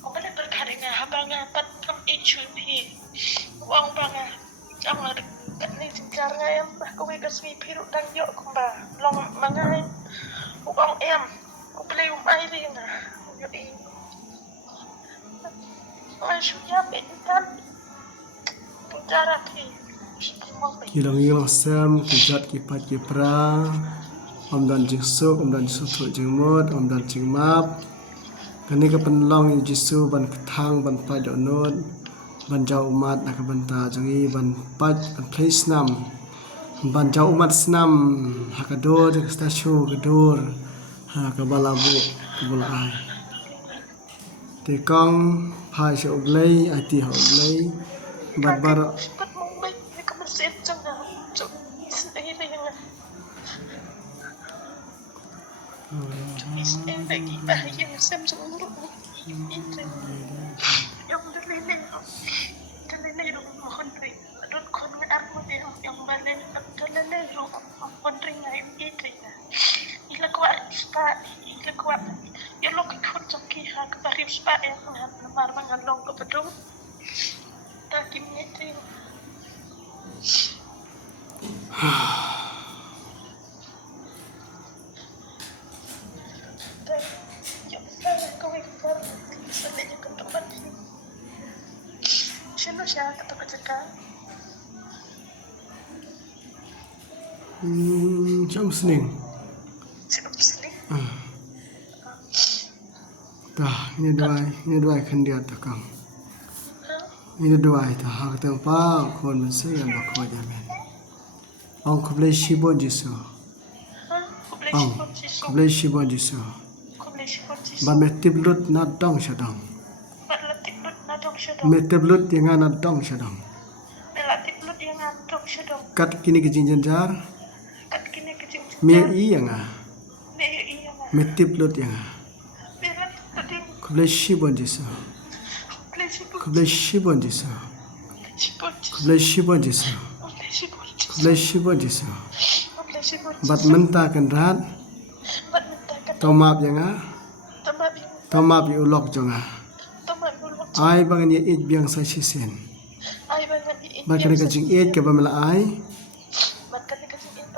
Kung pala berkali nga habang pat from HUP uang bang ang ni sincar nga em ko may kasmi pero dang yo kung ba long mga uang em ko pala yung ay rin yo i suya betan cara pi Ilang sam kijat kipat kipra omdan jingsu tu jingmot omdan jingmap kani ka penlong jisu ban thang ban pa donot ban jau umat nak banta jangi ban pat ban place nam ban jau umat snam hakador stasio gador ha ka balabu bulai te kong phai se oblei ati ha oblei bat bar lagi bahaya Samsung yang dalilin mohon rin rot kon nga ako yang balen dalilin mohon rin nga itri ila ko arista ila ko yo lo ko joki ha ka barif spa na marang long ko betul takim itri Sino siya katapat ka? Siya Muslim. Sino Muslim? Ini dua kan dia takang. Ini dua itu hak tempat kon mesti yang bakal jamin. Ang kublai shibon jisu. Kublai shibon jisu. Ba metiblut na dong syadang. Metiblut yang na dong syadang. Melatiblut yang dong syadang. Kat kini kejing janjar. Kat kini kejing janjar. Me yang ah. Me yang ah. Metiblut yang ah. Kublai shibon jisu. Kublai shibon jisu. Kublai shibon jisu. Kublai shibon jisu. Bat mentakan rat. Tomap yang ah. Tomap yu lok jong ah. Ai bangan ye it biang sa sisen. Ba kana kajing it ke ba mala ai.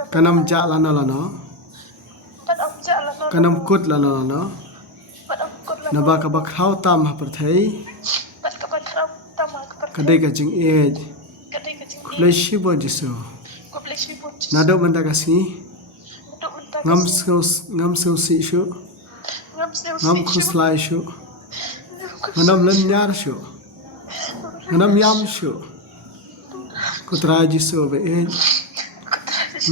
Kanam ja lano. Kanam kut lano. Na ba ka ba khau tam ha perthai. Kadai kajing it. Kublai shibon jisu. Nado banda kasi. Ngam seu si shu. Ngam khuslai shu. Ngam lanyar shu. Ngam yam shu. Kutra jisu be e.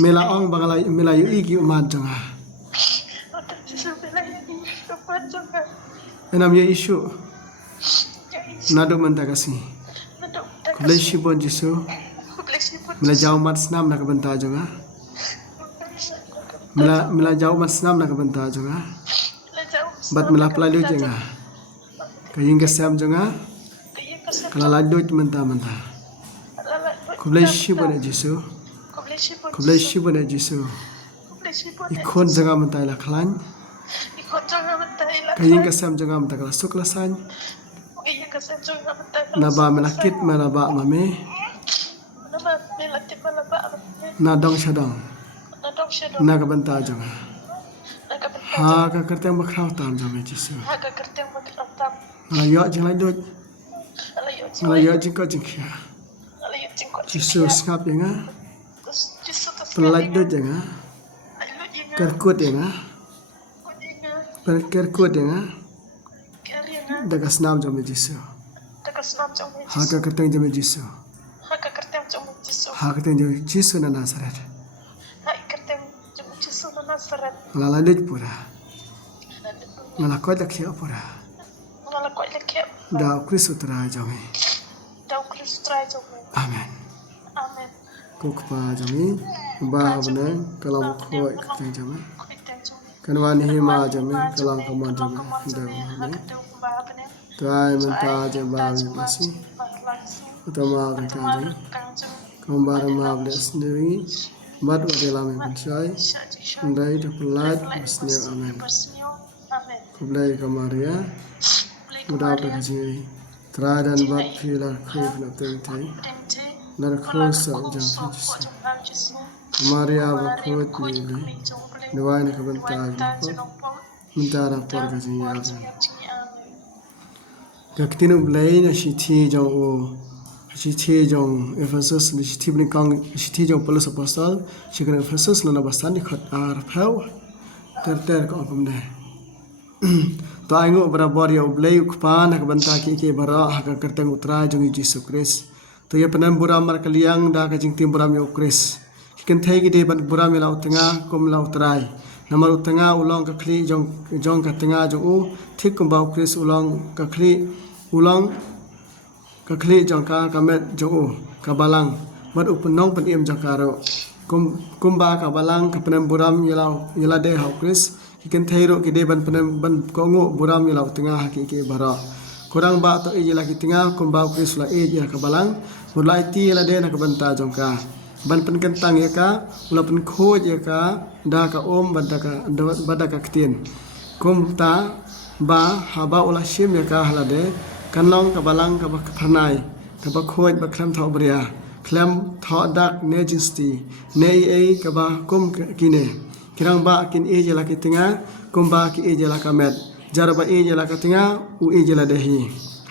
Mela ong bangalai mela yu iki umat janga. Enam ye isu. Nado banda kasi. Kublai shibon jisu. Mela jau mat snam nak banta janga. Mela jau mat snam nak banta janga. Bat mela pelalu janga. Kaying kesam janga. Kala ladut menta. Kublai shibon jisu. Kublai shibon jisu. Ikon janga menta la klan. Kaying kesam janga menta kala sukla san. Naba melakit melaba mame. Na dong syadang. Na ka banta janga. Ha ka kerteng bakrau tam jame jisu. Alayo jing lai dut. Alayo jing ko jing kya. Jisu skap yang ah. Pelai dut yang ah. Kerkut yang ah. Kerkut yang ah. Dagas nam jame jisu. Ha ka kerteng jame jisu. Ha kerteng jame jisu na Nazaret. Ngala lit pura. Ngala ko dak ya pura. Da Kristo tra jame. Amen. Kukpa jame. Ba bane kalam khoi kerteng jame. Kanwan hima jame kalam kaman jame. Da bane. Trai menta jame ba basi. Utama kerteng. Kambara ma bless sendiri. Mat wadela me pencai. Ndai de pelat masnya amen. Kublai ka Maria. Mudah terkejut. Teradan buat filah khaif nak terkejut. Dan kuasa jangan Yesus. Maria berkut ni. Doa nak bentar. Bentar apa terkejut. Kaktin ulai na sithi jong o. Sithi jong Ephesus ni sithi bringkang sithi jong Paulus apostol. Sikan Ephesus lana basan di khat ar phau. Ter ko pamda. To aingo barabar ya ulai ukpan nak bentar ki bara hak kerteng utra jong Yesus Kristus. To ya penam buram mar kaliang da ka jing tim buram yo Kris kiken thai gi de ban buram lau tanga kum lau trai namar tanga ulong ka khli jong ka tanga jo u thik kum bau Kris ulong ka khli jong ka met jo u ka balang mat upunong pen im jong karo kum ba ka balang ka penam buram yala de hau Kris kiken thai ro gi de ban penam ban ko ngo buram lau tanga ki bara kurang ba to e lagi tengah kumbau Kris la e ka balang mulai ti la de nak banta jongka ban pen kentang ya ka ula pen khoj ya ka da ka om bada ka ktin kum ta ba haba ula shim ya ka hala de kanlong ka balang ka phanai ka ba khoj ba khlam tho bria khlam tho dak ne jinsti ne e ka ba kum kine kirang ba kin e la ki tengah kum ba ki e la ka met jarba e jela katinga u e jela dehi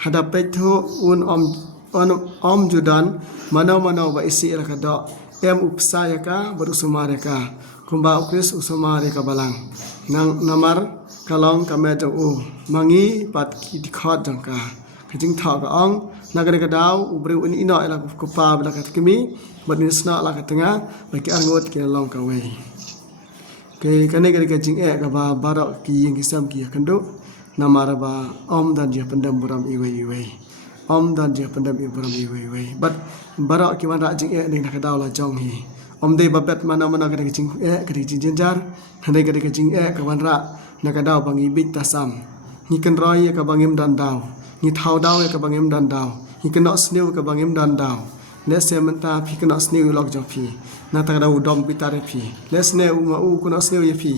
hadap petho un om judan mano ba isi la kada em upsaya ka berusumare ka kumba Kris usumare ka balang nang namar kalong ka mejo u mangi pat ki dikhot jangka kajing tha ka ong nagare ka daw ubri un ino la ku pa bla ka kimi badnisna la katinga ba ki angot ki long ka we ke kane ka jing ka ba barok ki yang kisam ki kando namara ba om dan je pendam buram iwe om dan je pendam buram iwe but barok ki wan ra jing ning ka daw la jong hi om de babet mana ka jing ka jing jenjar hande ka jing ka wan ra na ka daw bangi bit tasam ni kan roi ka bangim dan daw ni thau daw ka bangim dan daw ni kan no snew ka bangim dan daw les sementa phi kan no snew lok jong phi na ta daw dom bitare phi les ne u ma u kan no snew ye phi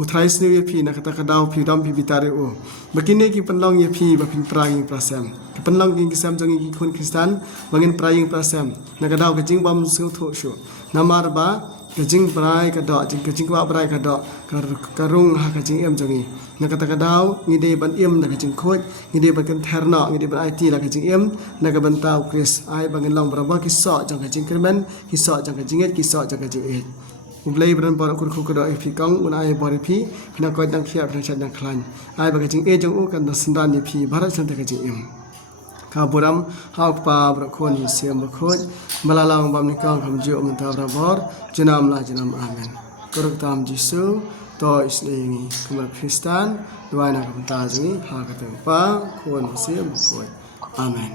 u thai snew ye phi na ka ta daw phi dom phi bitare u bakine ki panlong ye phi ba phin praying prasam ki panlong ki kisam jong ki khun kristan bangin praying prasam na ka daw ka jing bom su tho shu namar ba ka jing prai ka do jing ka jing wa prai ka do ka rung ha ka jing em jong na ka ta ka daw ni de ban em na ka jing khoj ni de ban kan therno ni de ban it la ka jing em na ka ban taw Kris ai bangin long bra ba ki so jong ka jing kremen ki so jong ka jing et ki so jong ka jing et ublei bran por kur khu ka do phi kong un ai bor phi phina ko dang phia phina chan dang khlan ai ba ka jing e jong u kan da sindan ni phi bharat chan ta ka jing em ka buram hau pa bra khon ni sem ba khoj malalang bam ni kang kham jo mun ta bra bor janam la janam amen kuruk tam jisu to islengi kumar kristan duana kam ta ji ha ka pa khon sem khoj amen